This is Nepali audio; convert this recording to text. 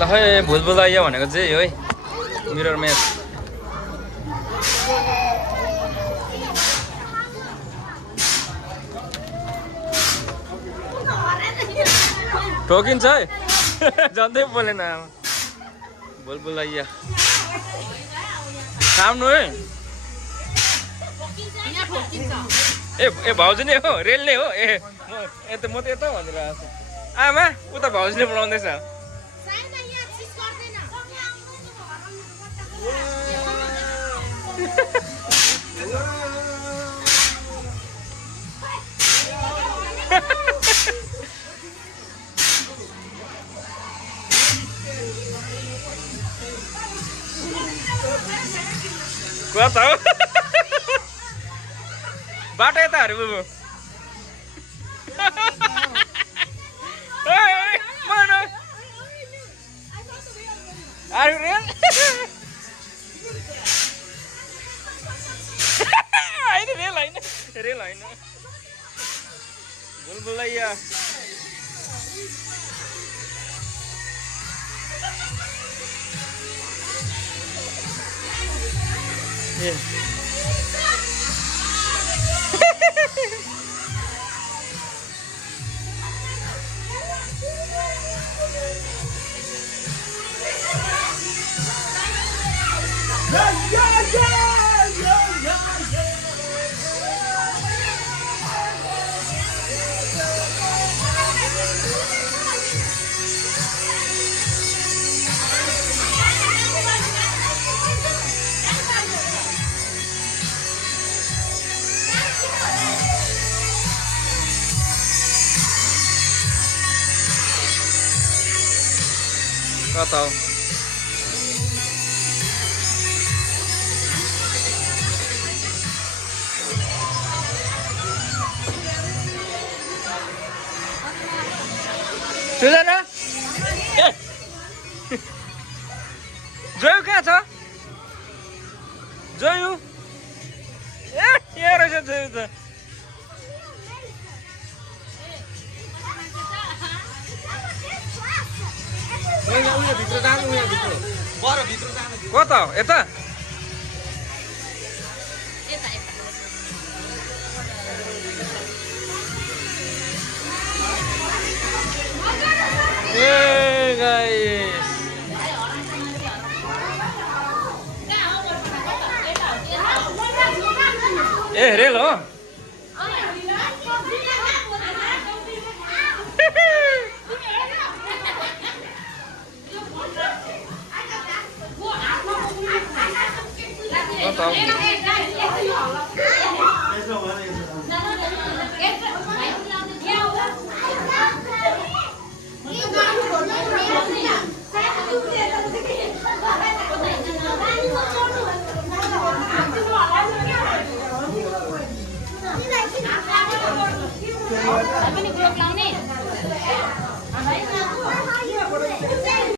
ल खै भुलभुलैया भनेको चाहिँ हो है मिरर म्याच ठोकिन्छ है झन्डै बोलेन भुलभुलैया साम्नु है ए भाउजू नै हो रेलले हो ए म त यता भनेर आएको छु आमा उता भाउजूले बोलाउँदैछ कता हो बाटो यता अरे बुबु Are you real? Ini real ini. Bulbulaya. Yeah. Gak tahu. Sudah na? Joyu kहाँ छ? Joyu? यहाँ रहेछ Joyu त. भित्र जानु यहाँ भित्र बर भित्र जानु कता हो यता ए गाइस ए रेल हो Tahu.